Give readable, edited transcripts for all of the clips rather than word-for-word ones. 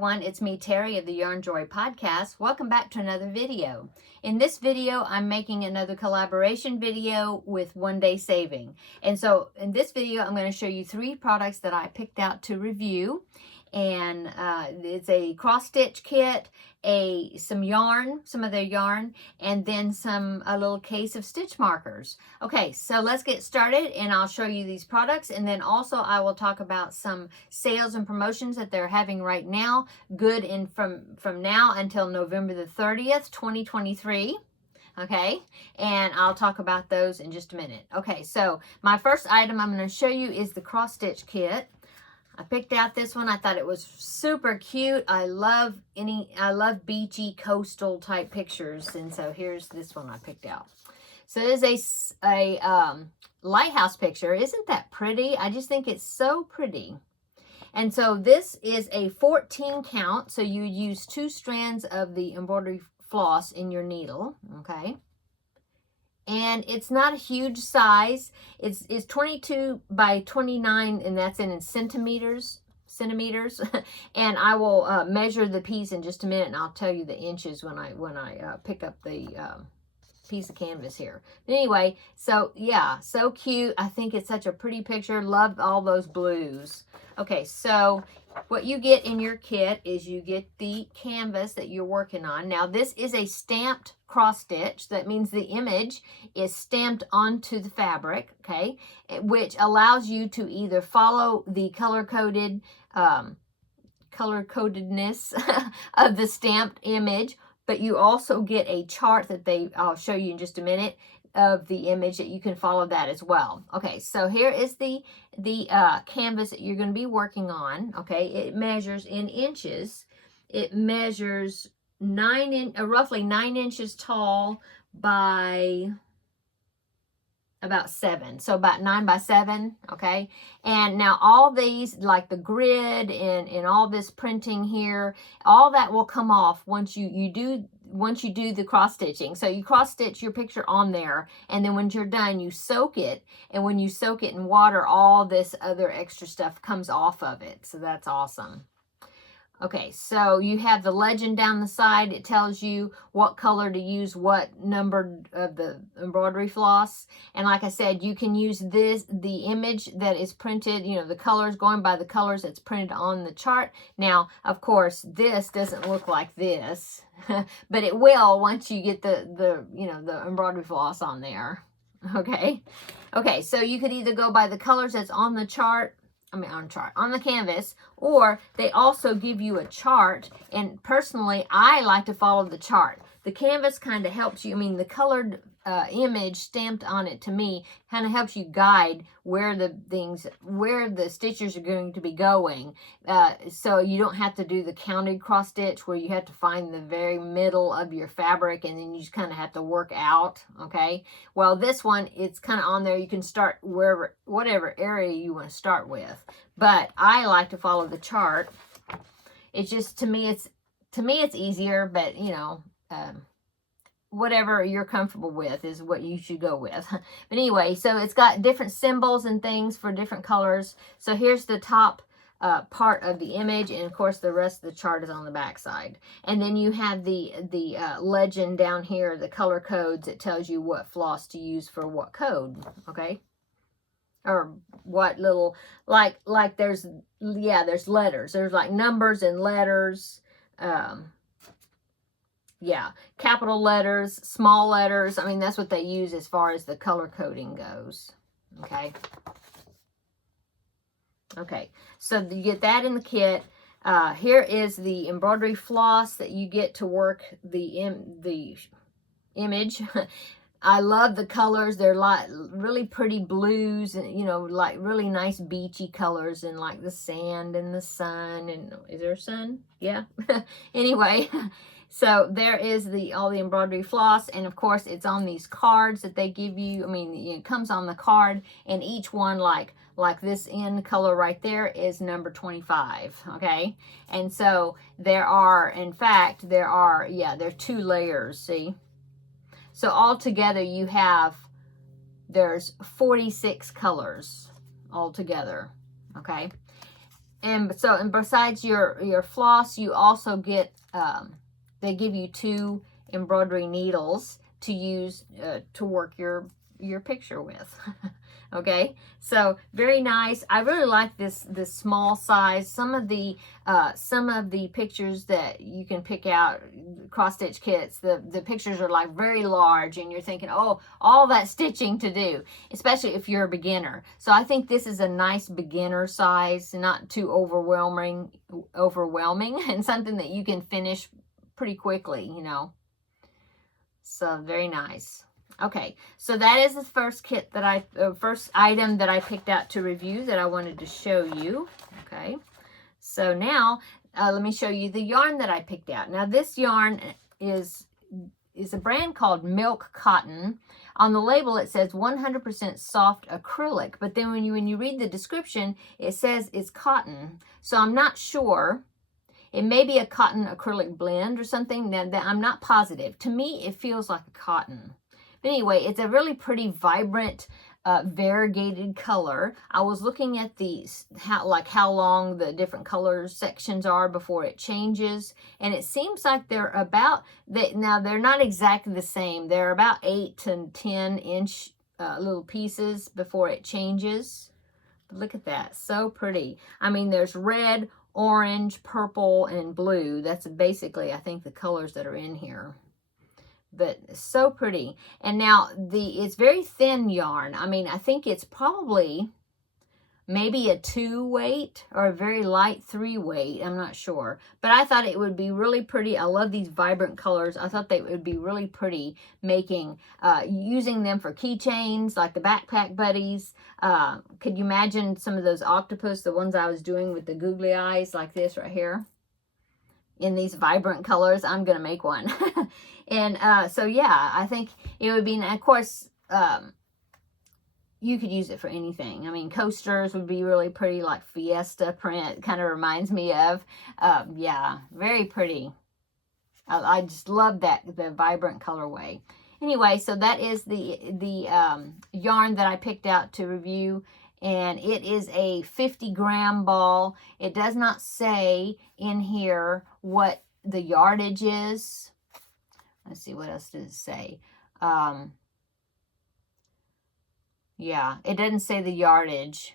everyone, it's me, Terry of the Yarn Joy Podcast. Welcome back to another video. In this video, I'm making another collaboration video with Onedaysaving. And so in this video, I'm going to show you 3 products that I picked out to review. And it's a cross stitch kit, some yarn, some of their yarn, and then a little case of stitch markers. Okay, so let's get started and I'll show you these products, and then also I will talk about some sales and promotions that they're having right now, good in from now until November the 30th, 2023. Okay, and I'll talk about those in just a minute. Okay, so my first item I'm going to show you is the cross stitch kit. I picked out this one. I thought it was super cute. I love beachy coastal type pictures, and so here's this one I picked out. So it is a lighthouse picture. Isn't that pretty? I just think it's so pretty. And so this is a 14 count. So you use 2 strands of the embroidery floss in your needle. Okay. And it's not a huge size. It's 22 by 29, and that's in centimeters. And I will measure the piece in just a minute, and I'll tell you the inches when I pick up the piece of canvas here. But anyway, so yeah, so cute. I think it's such a pretty picture. Love all those blues. Okay, so what you get in your kit is you get the canvas that you're working on. Now this is a stamped cross stitch. That means the image is stamped onto the fabric, okay, which allows you to either follow the color-codedness of the stamped image, but you also get a chart that I'll show you in just a minute, of the image that you can follow that as well. Okay, so here is the canvas that you're going to be working on. Okay, it measures in inches. It measures roughly 9 inches tall by about 7, so about 9 by 7. Okay, and now all these, like the grid and all this printing here, all that will come off once you do the cross stitching. So you cross stitch your picture on there, and then when you're done, you soak it, and when you soak it in water, all this other extra stuff comes off of it. So that's awesome. Okay, so you have the legend down the side. It tells you what color to use, what number of the embroidery floss. And like I said, you can use the image that is printed, the colors, going by the colors that's printed on the chart. Now, of course, this doesn't look like this, but it will once you get the embroidery floss on there. Okay. Okay, so you could either go by the colors that's on the chart, on the canvas, or they also give you a chart, and personally I like to follow the chart. The canvas kind of helps you, the colored image stamped on it, to me, kind of helps you guide where the stitches are going to be going, so you don't have to do the counted cross stitch where you have to find the very middle of your fabric and then you just kind of have to work out. Okay, well, this one, it's kind of on there. You can start whatever area you want to start with, but I like to follow the chart. It's just, to me it's easier, but whatever you're comfortable with is what you should go with. But anyway, so it's got different symbols and things for different colors. So here's the top part of the image, and of course the rest of the chart is on the back side. And then you have the legend down here, the color codes. It tells you what floss to use for what code. Okay, or what little, like there's letters. There's like numbers and letters. Yeah, capital letters, small letters. That's what they use as far as the color coding goes. Okay. Okay, so you get that in the kit. Here is the embroidery floss that you get to work the image. I love the colors. They're like really pretty blues, and like really nice beachy colors, and like the sand and the sun. And is there sun? Yeah. Anyway, so there is all the embroidery floss, and of course it's on these cards that they give you. It comes on the card, and each one, like this in color right there, is number 25. Okay, and so there are 2 layers. See. So altogether there's 46 colors altogether, okay? And so, and besides your floss, you also get, they give you 2 embroidery needles to use to work your picture with. Okay, so very nice. I really like this small size. Some of the pictures that you can pick out, cross stitch kits, the pictures are like very large, and you're thinking, oh, all that stitching to do, especially if you're a beginner. So I think this is a nice beginner size, not too overwhelming, and something that you can finish pretty quickly, you know. So very nice. Okay, so that is the first kit that first item that I picked out to review that I wanted to show you. Okay, so now let me show you the yarn that I picked out. Now this yarn is a brand called Milk Cotton. On the label it says 100% soft acrylic, but then when you read the description, it says it's cotton. So I'm not sure. It may be a cotton acrylic blend or something that I'm not positive. To me, it feels like a cotton. But anyway, it's a really pretty vibrant, variegated color. I was looking at how long the different color sections are before it changes, and it seems like they're now they're not exactly the same. They're about 8 to 10 inch little pieces before it changes. But look at that, so pretty. I mean, there's red, orange, purple, and blue. That's basically, I think, the colors that are in here. But so pretty. And now it's very thin yarn. I mean, I think it's probably maybe a 2 weight or a very light 3 weight. I'm not sure. But I thought it would be really pretty. I love these vibrant colors. I thought they would be really pretty using them for keychains like the backpack buddies. Could you imagine some of those octopus, the ones I was doing with the googly eyes like this right here? In these vibrant colors. I'm going to make one. And so, yeah, I think it would be, and of course, you could use it for anything. I mean, coasters would be really pretty, like Fiesta print, kind of reminds me of. Yeah, very pretty. I just love the vibrant colorway. Anyway, so that is the yarn that I picked out to review. And it is a 50-gram ball. It does not say in here what the yardage is. Let's see, what else does it say? Yeah, it doesn't say the yardage,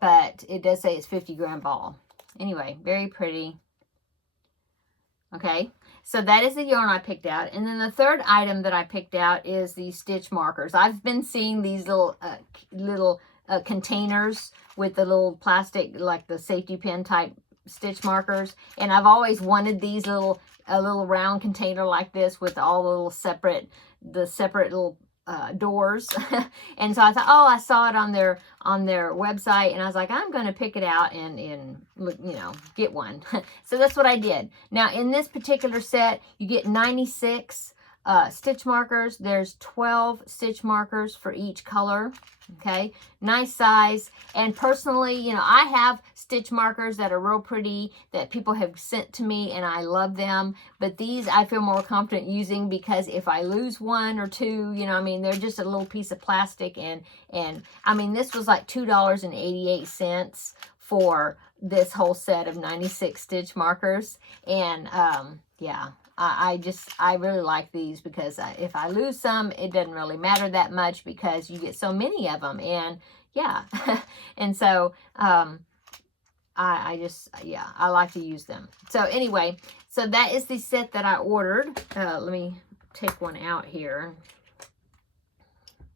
but it does say it's 50-gram ball. Anyway, very pretty. Okay, so that is the yarn I picked out. And then the third item that I picked out is these stitch markers. I've been seeing these little containers with the little plastic, like the safety pin type stitch markers, and I've always wanted these a little round container like this with all the little separate little doors. And so I thought, oh, I saw it on their website, and I was like, I'm going to pick it out and look, you know, get one. So that's what I did. Now in this particular set, you get 96 stitch markers. There's 12 stitch markers for each color. Okay, nice size. And personally, you know, I have stitch markers that are real pretty that people have sent to me, and I love them. But these I feel more confident using because if I lose 1 or 2, you know, I mean, they're just a little piece of plastic. And I mean, this was like $2.88 for this whole set of 96 stitch markers. And yeah. I really like these because if I lose some, it doesn't really matter that much because you get so many of them. And yeah, and so I like to use them. So anyway, so that is the set that I ordered. Let me take one out here.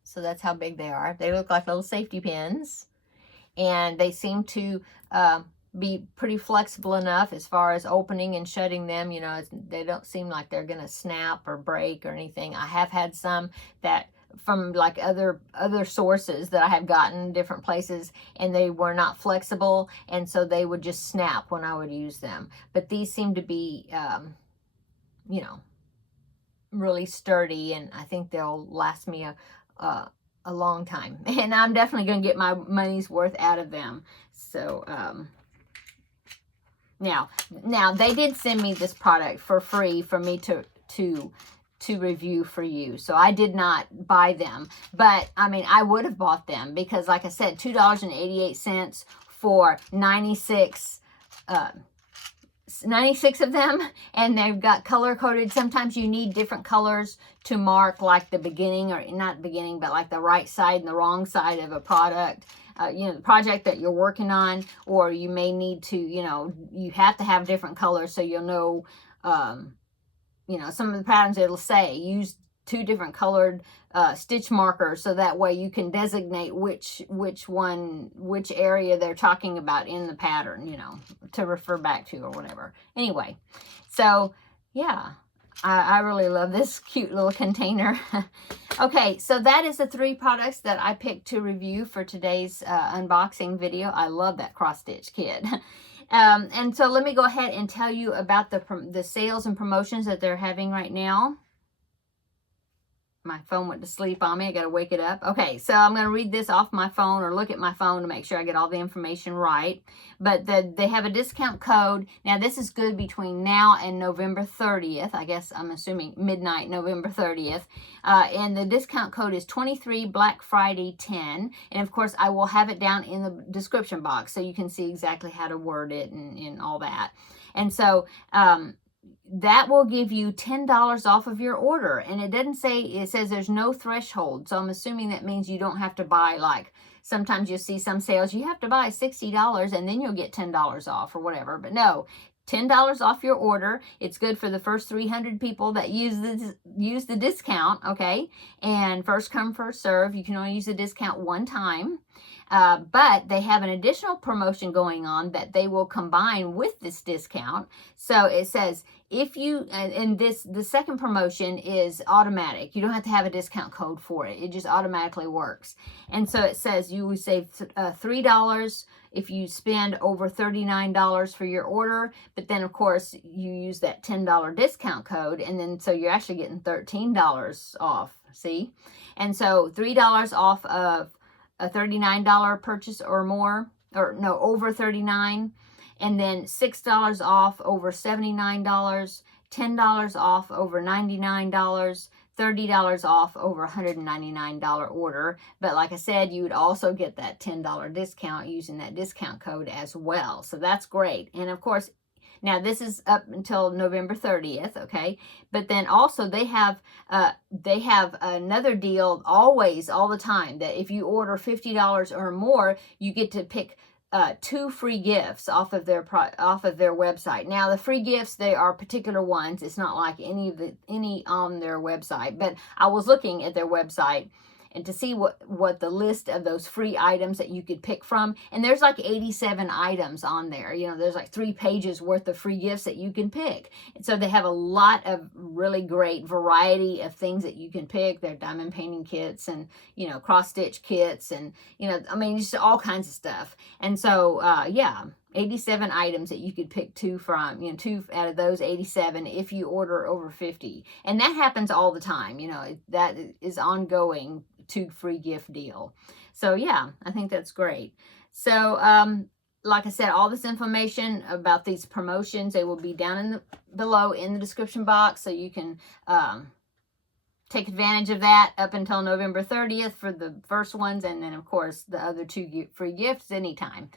So that's how big they are. They look like little safety pins, and they seem to be pretty flexible enough as far as opening and shutting them. You know, they don't seem like they're gonna snap or break or anything. I have had some that from like other sources that I have gotten different places, and they were not flexible, and so they would just snap when I would use them. But these seem to be you know, really sturdy, and I think they'll last me a long time, and I'm definitely going to get my money's worth out of them. So now they did send me this product for free for me to review for you. So I did not buy them, but I mean, I would have bought them because, like I said, $2.88 for 96 of them, and they've got color coded. Sometimes you need different colors to mark like the beginning, or not beginning, but like the right side and the wrong side of a product. You know, the project that you're working on, or you may need to, you know, you have to have different colors so you'll know, you know, some of the patterns it'll say use 2 different colored stitch markers, so that way you can designate which area they're talking about in the pattern, you know, to refer back to or whatever. Anyway, so yeah, I really love this cute little container. Okay, so that is the 3 products that I picked to review for today's unboxing video. I love that cross stitch kit. And so let me go ahead and tell you about the sales and promotions that they're having right now. My phone went to sleep on me. I got to wake it up. Okay, so I'm going to read this off my phone, or look at my phone to make sure I get all the information right. But they have a discount code. Now, this is good between now and November 30th. I guess I'm assuming midnight, November 30th. And the discount code is 23 Black Friday 10. And of course, I will have it down in the description box so you can see exactly how to word it and all that. And so, that will give you $10 off of your order. And it doesn't say, it says there's no threshold. So I'm assuming that means you don't have to buy, like, sometimes you'll see some sales, you have to buy $60 and then you'll get $10 off or whatever. But no, $10 off your order. It's good for the first 300 people that use the discount, okay? And first come, first serve. You can only use the discount one time. But they have an additional promotion going on that they will combine with this discount. So it says, if you, and the second promotion is automatic. You don't have to have a discount code for it. It just automatically works. And so it says you will save $3 if you spend over $39 for your order. But then, of course, you use that $10 discount code. And then, so you're actually getting $13 off. See? And so $3 off of a $39 purchase or more, or no, over $39, and then $6 off over $79, $10 off over $99, $30 off over $199 order. But like I said, you would also get that $10 discount using that discount code as well. So that's great. And of course, now this is up until November 30th, okay? But then also they have another deal always, all the time, that if you order $50 or more, you get to pick 2 free gifts off of their website. Now the free gifts, they are particular ones. It's not like any on their website. But I was looking at their website and to see what the list of those free items that you could pick from. And there's like 87 items on there. You know, there's like 3 pages worth of free gifts that you can pick. And so they have a lot of really great variety of things that you can pick. Their diamond painting kits and, you know, cross stitch kits and, you know, I mean, just all kinds of stuff. And so, yeah, 87 items that you could pick 2 from, you know, 2 out of those 87 if you order over 50. And that happens all the time, you know, that is ongoing, 2 free gift deal. So yeah, I think that's great. So, like I said, all this information about these promotions, they will be down below in the description box, so you can take advantage of that up until November 30th for the first ones, and then of course the other 2 free gifts anytime.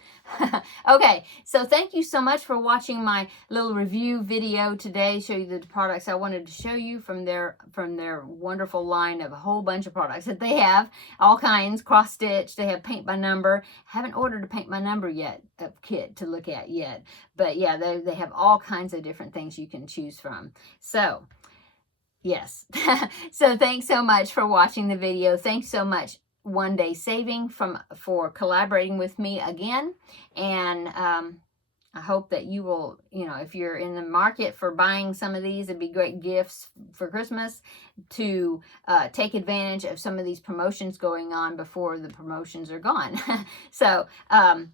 Okay, so thank you so much for watching my little review video today. Show you the products I wanted to show you from their wonderful line of a whole bunch of products that they have, all kinds, cross stitch. They have paint by number. Haven't ordered a paint by number yet kit to look at yet, but yeah, they have all kinds of different things you can choose from. So yes. So thanks so much for watching the video. Thanks so much, One Day Saving, for collaborating with me again. And I hope that you will, you know, if you're in the market for buying some of these, it'd be great gifts for Christmas, to take advantage of some of these promotions going on before the promotions are gone. So,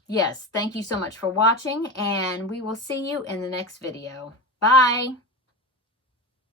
yes, thank you so much for watching, and we will see you in the next video. Bye.